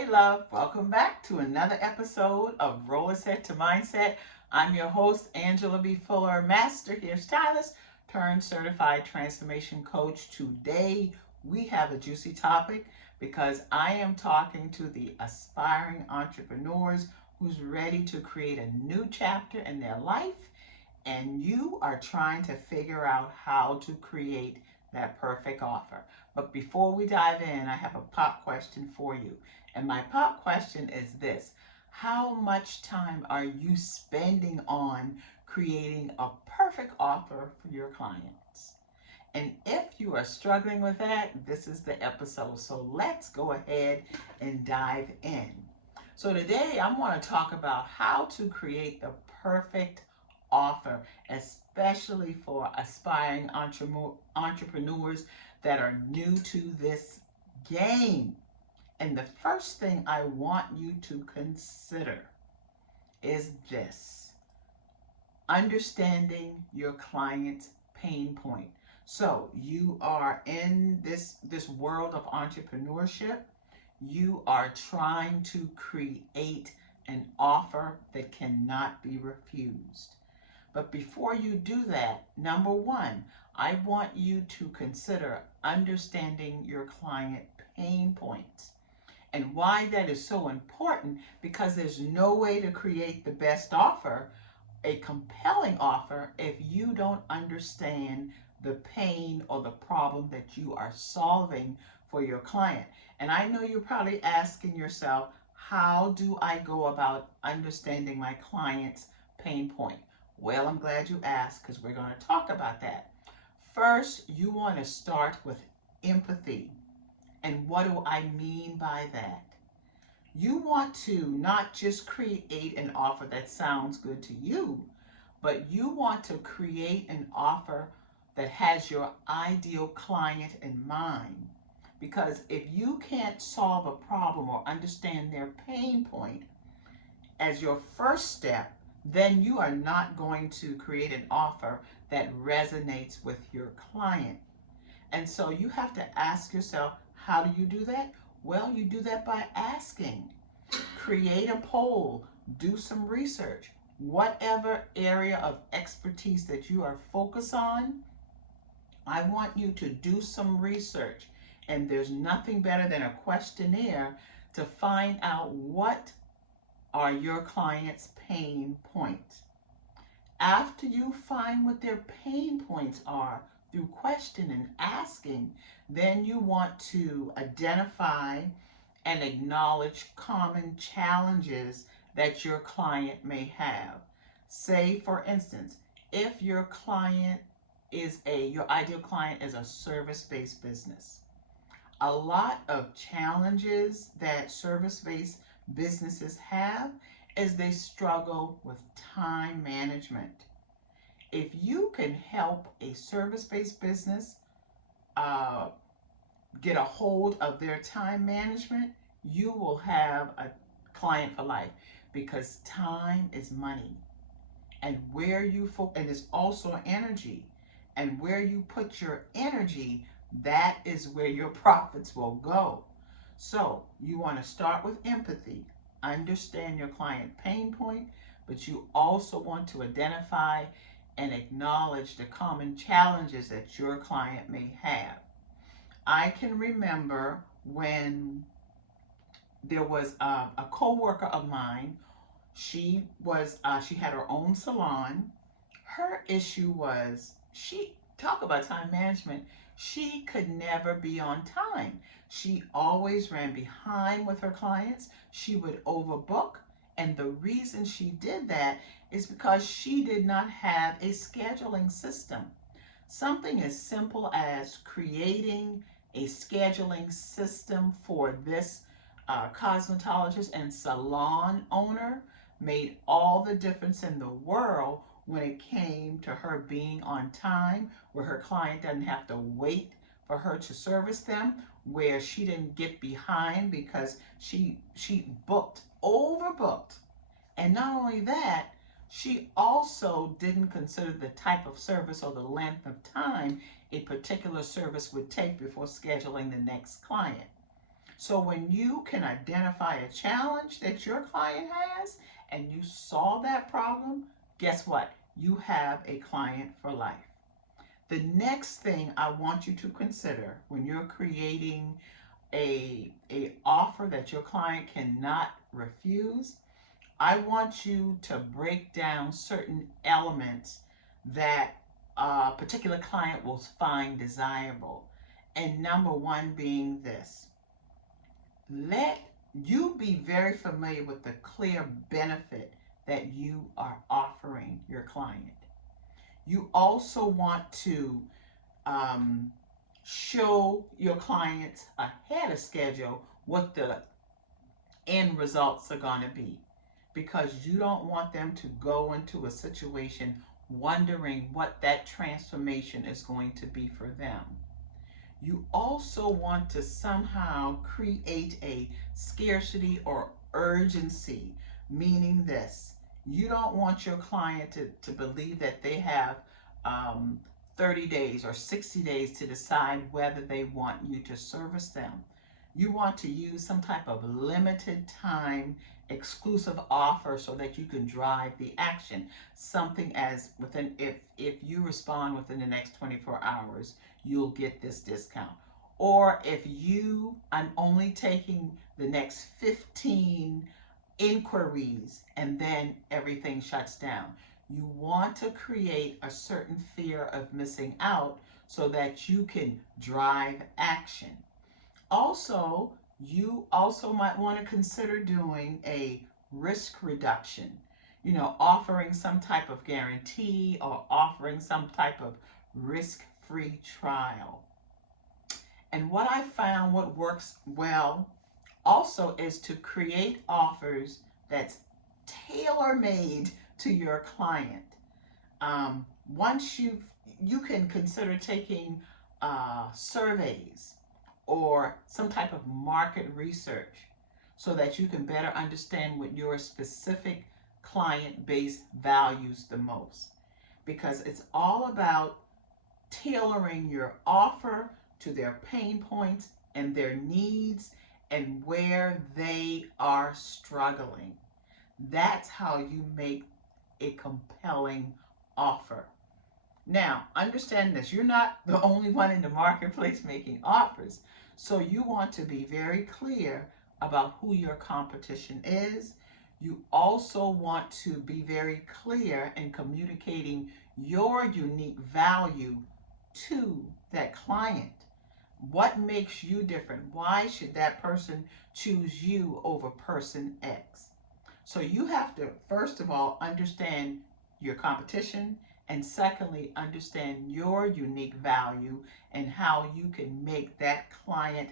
Hey love, welcome back to another episode of Rollerset to Mindset. I'm your host, Angela B. Fuller, Master Hairstylist turned Certified Transformation Coach. Today we have a juicy topic because I am talking to the aspiring entrepreneurs who's ready to create a new chapter in their life, and you are trying to figure out how to create that perfect offer. But before we dive in, I have a pop question for you. And my pop question is this: how much time are you spending on creating a perfect offer for your clients? And if you are struggling with that, this is the episode. So let's go ahead and dive in. So today I want to talk about how to create the perfect offer, especially for aspiring entrepreneurs that are new to this game. And the first thing I want you to consider is this: understanding your client's pain point. So you are in this world of entrepreneurship. You are trying to create an offer that cannot be refused. But before you do that, number one, I want you to consider understanding your client pain points. And why that is so important, because there's no way to create the best offer, a compelling offer, if you don't understand the pain or the problem that you are solving for your client. And I know you're probably asking yourself, how do I go about understanding my client's pain point? Well, I'm glad you asked, because we're going to talk about that. First, you want to start with empathy. And what do I mean by that? You want to not just create an offer that sounds good to you, but you want to create an offer that has your ideal client in mind. Because if you can't solve a problem or understand their pain point as your first step, then you are not going to create an offer that resonates with your client. And so you have to ask yourself, how do you do that? Well, you do that by asking. Create a poll, do some research. Whatever area of expertise that you are focused on, I want you to do some research. And there's nothing better than a questionnaire to find out what are your client's pain points. After you find what their pain points are through question and asking, then you want to identify and acknowledge common challenges that your client may have. Say, for instance, if your ideal client is a service-based business. A lot of challenges that service-based businesses have is they struggle with time management. If you can help a service-based business uh, get a hold of their time management, you will have a client for life, because time is money. And and it's also energy. And where you put your energy, that is where your profits will go. So you want to start with empathy, understand your client pain point, but you also want to identify and acknowledge the common challenges that your client may have. I can remember when there was a co-worker of mine. She had her own salon. Her issue was, she talk about time management. She could never be on time. She always ran behind with her clients. She would overbook. And the reason she did that is because she did not have a scheduling system. Something as simple as creating a scheduling system for this cosmetologist and salon owner made all the difference in the world when it came to her being on time, where her client doesn't have to wait for her to service them, where she didn't get behind because she overbooked. And not only that, she also didn't consider the type of service or the length of time a particular service would take before scheduling the next client. So when you can identify a challenge that your client has and you solve that problem, guess what? You have a client for life. The next thing I want you to consider when you're creating a offer that your client cannot refuse, I want you to break down certain elements that a particular client will find desirable. And number one being this: let you be very familiar with the clear benefit that you are offering your client. You also want to um, show your clients ahead of schedule what the end results are going to be, because you don't want them to go into a situation wondering what that transformation is going to be for them. You also want to somehow create a scarcity or urgency, meaning this: you don't want your client to believe that they have um, 30 days or 60 days to decide whether they want you to service them. You want to use some type of limited time exclusive offer so that you can drive the action. Something as within, if you respond within the next 24 hours, you'll get this discount. Or if I'm only taking the next 15 inquiries and then everything shuts down. You want to create a certain fear of missing out so that you can drive action. Also, you also might want to consider doing a risk reduction, offering some type of guarantee or offering some type of risk-free trial. And what I found what works well also is to create offers that's tailor-made to your client. Once you can consider taking surveys or some type of market research so that you can better understand what your specific client base values the most. Because it's all about tailoring your offer to their pain points and their needs and where they are struggling. That's how you make a compelling offer. Now, understand this: you're not the only one in the marketplace making offers. So you want to be very clear about who your competition is. You also want to be very clear in communicating your unique value to that client. What makes you different? Why should that person choose you over person X? So you have to, first of all, understand your competition, and secondly, understand your unique value and how you can make that client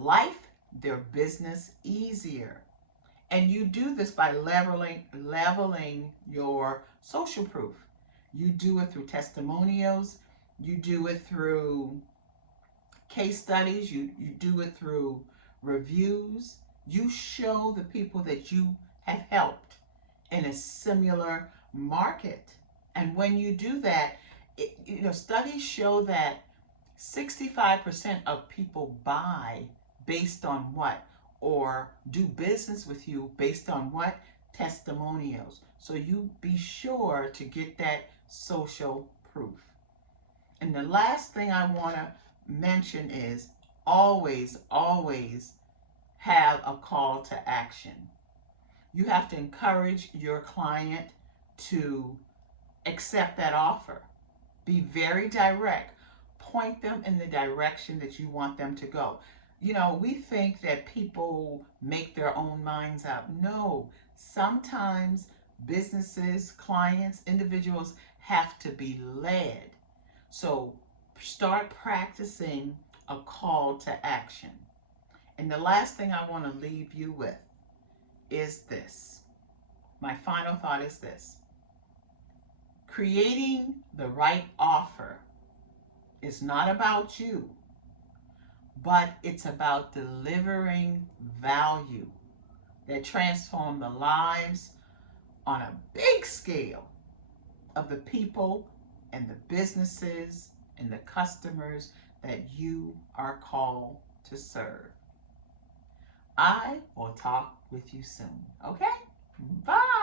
life, their business, easier. And you do this by leveling your social proof. You do it through testimonials. You do it through case studies. You do it through reviews. You show the people that you have helped in a similar market. And when you do that, studies show that 65% of people buy based on what? Or do business with you based on what? Testimonials. So you be sure to get that social proof. And the last thing I want to mention is always, always have a call to action. You have to encourage your client to accept that offer. Be very direct. Point them in the direction that you want them to go. We think that people make their own minds up. No, sometimes businesses, clients, individuals have to be led. So start practicing a call to action. And the last thing I want to leave you with is this. My final thought is this: creating the right offer is not about you, but it's about delivering value that transforms the lives on a big scale of the people and the businesses and the customers that you are called to serve. I will talk with you soon. Okay? Bye.